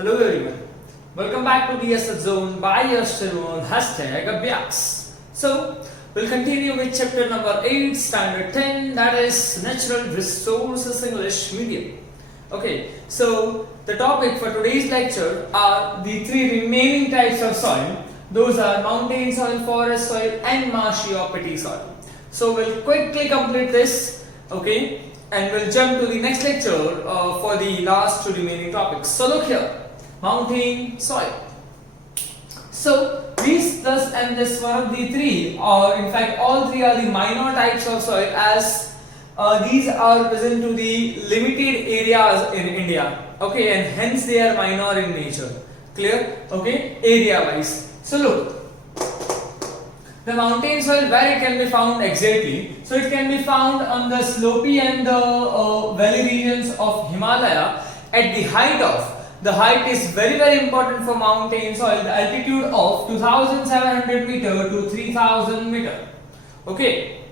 Hello everyone. Welcome back to the SF Zone by your Shirwan #Abhyas. So, we'll continue with chapter number 8, standard 10, that is Natural Resources English Medium. Okay, so the topic for today's lecture are the three remaining types of soil. Those are mountain soil, forest soil and marshy or peaty soil. So, we'll quickly complete this, okay, and we'll jump to the next lecture for the last two remaining topics. So, look here. Mountain soil. So these, thus, and this one of the three, or in fact all three are the minor types of soil, as these are present to the limited areas in India. Okay, and hence they are minor in nature. Clear? Okay, area wise. So look, the mountain soil, where it can be found exactly? So it can be found on the slopey and the valley regions of Himalaya at the height of. The height is very important for mountain soil. The altitude of 2700 meter to 3000 meter. Okay.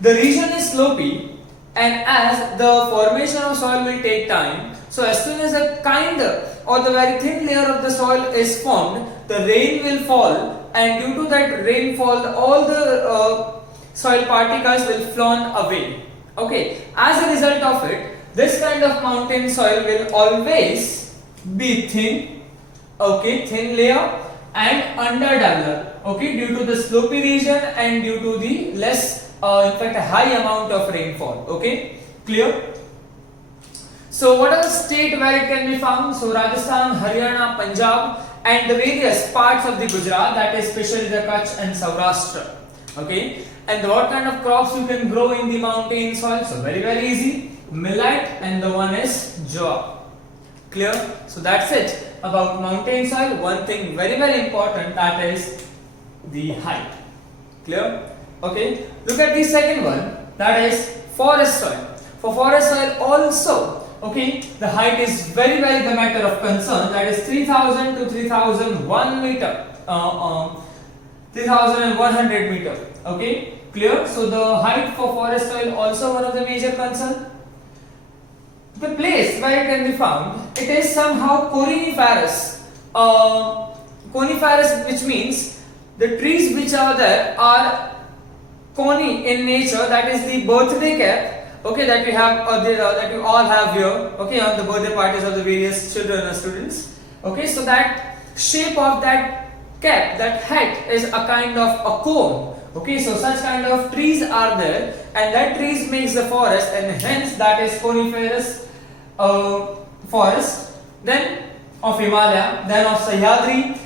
The region is slopey, and as the formation of soil will take time, so as soon as a kind or the very thin layer of the soil is formed, the rain will fall, and due to that rainfall, all the soil particles will flown away. Okay. As a result of it, this kind of mountain soil will always be thin, okay, thin layer and underdeveloped, okay, due to the slopey region and due to the less, in fact, a high amount of rainfall. Okay, clear? So, what are the state where it can be found? So, Rajasthan, Haryana, Punjab, and the various parts of the Gujarat, that is especially the Kutch and Saurashtra. Okay, and what kind of crops you can grow in the mountain soil? So, very easy, millet, and the one is jowar. Clear? So that's it about mountain soil. One thing very important, that is the height. Clear? Okay. Look at the second one, that is forest soil. For forest soil also, okay, the height is very the matter of concern. That is 3000 to 3001 meter, 3100 meter. Okay, clear? So the height for forest soil also one of the major concern. The place where it can be found, it is somehow coniferous. Coniferous, which means the trees which are there are cony in nature. That is the birthday cap, okay, that we have, that you all have here, okay, on the birthday parties of the various children or students. Okay, so that shape of that cap, that hat, is a kind of a cone. Okay, so such kind of trees are there, and that trees makes the forest, and hence that is coniferous forest, then of Himalaya, then of Sahyadri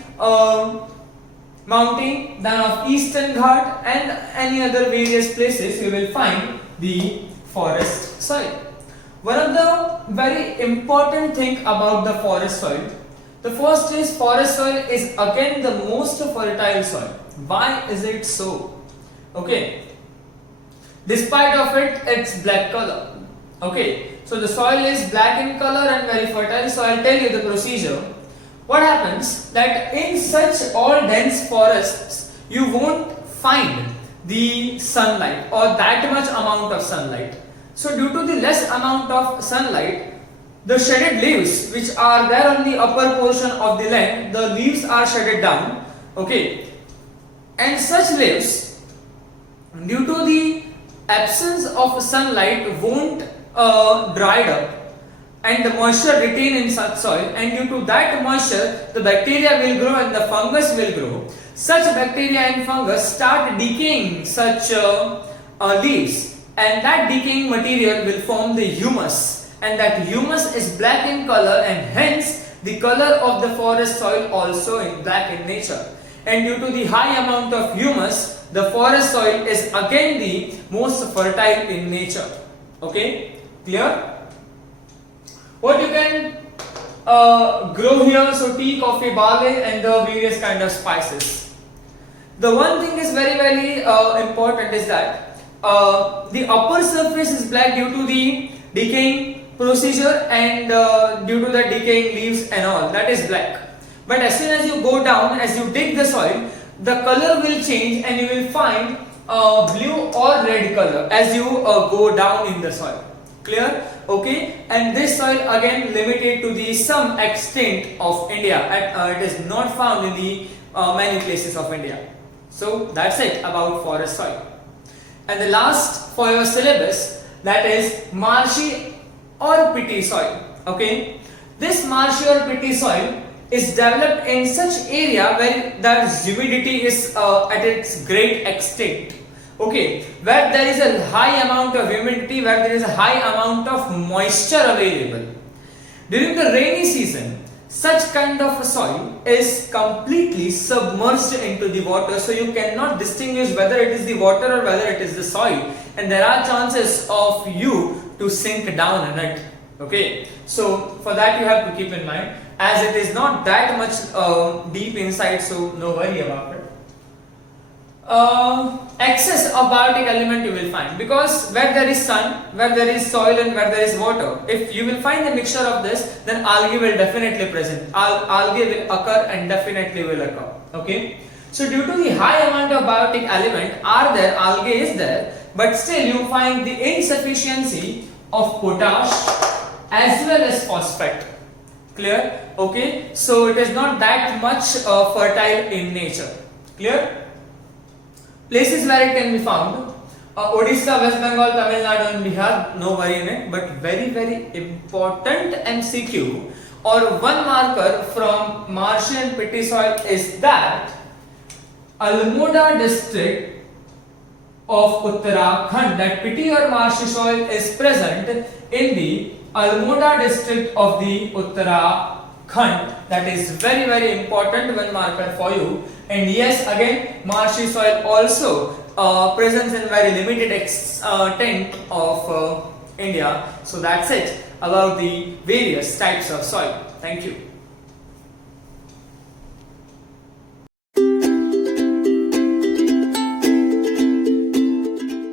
mountain, then of Eastern Ghat, and any other various places you will find the forest soil. One of the very important thing about the forest soil, the first is forest soil is again the most fertile soil. Why is it so? Okay, despite of its black color. Okay, so the soil is black in color and very fertile. So I'll tell you the procedure. What happens that in such all dense forests, you won't find the sunlight or that much amount of sunlight. So due to the less amount of sunlight, the shaded leaves which are there on the upper portion of the land, the leaves are shaded down. Okay, and such leaves, due to the absence of sunlight, won't dried up, and the moisture retained in such soil, and due to that moisture the bacteria will grow and the fungus will grow. Such bacteria and fungus start decaying such leaves, and that decaying material will form the humus, and that humus is black in color, and hence the color of the forest soil also in black in nature. And due to the high amount of humus, the forest soil is again the most fertile in nature. Okay, clear? What you can grow here? So tea, coffee, barley, and the various kind of spices. The one thing is very important is that the upper surface is black due to the decaying procedure and due to the decaying leaves and all, that is black. But as soon as you go down, as you dig the soil, the color will change and you will find blue or red color as you go down in the soil. Clear? Okay, and this soil again limited to the some extent of India. It is not found in the many places of India. So that's it about forest soil. And the last for your syllabus, that is marshy or peaty soil. Okay, this marshy or peaty soil is developed in such area where the humidity is at its great extent. Okay, where there is a high amount of humidity, where there is a high amount of moisture available. During the rainy season, such kind of soil is completely submerged into the water, so you cannot distinguish whether it is the water or whether it is the soil, and there are chances of you to sink down in it. Okay, so for that you have to keep in mind, as it is not that much deep inside, so no worry about it. Excess of biotic element you will find, because where there is sun, where there is soil and where there is water, if you will find a mixture of this, then algae will definitely present. Algae will occur and definitely will occur. Okay, so due to the high amount of biotic element are there, algae is there, but still you find the insufficiency of potash as well as phosphate. Clear? Okay, so it is not that much fertile in nature. Clear? Places where it can be found: Odisha, West Bengal, Tamil Nadu and Bihar, no worry in it, but very important MCQ or one marker from marshy and peaty soil is that Almoda district of Uttarakhand, that peaty or marshy soil is present in the Almoda district of the Uttarakhand. That is very important one marker for you. And yes, again, marshy soil also presents in very limited extent of India. So that's it about the various types of soil. Thank you.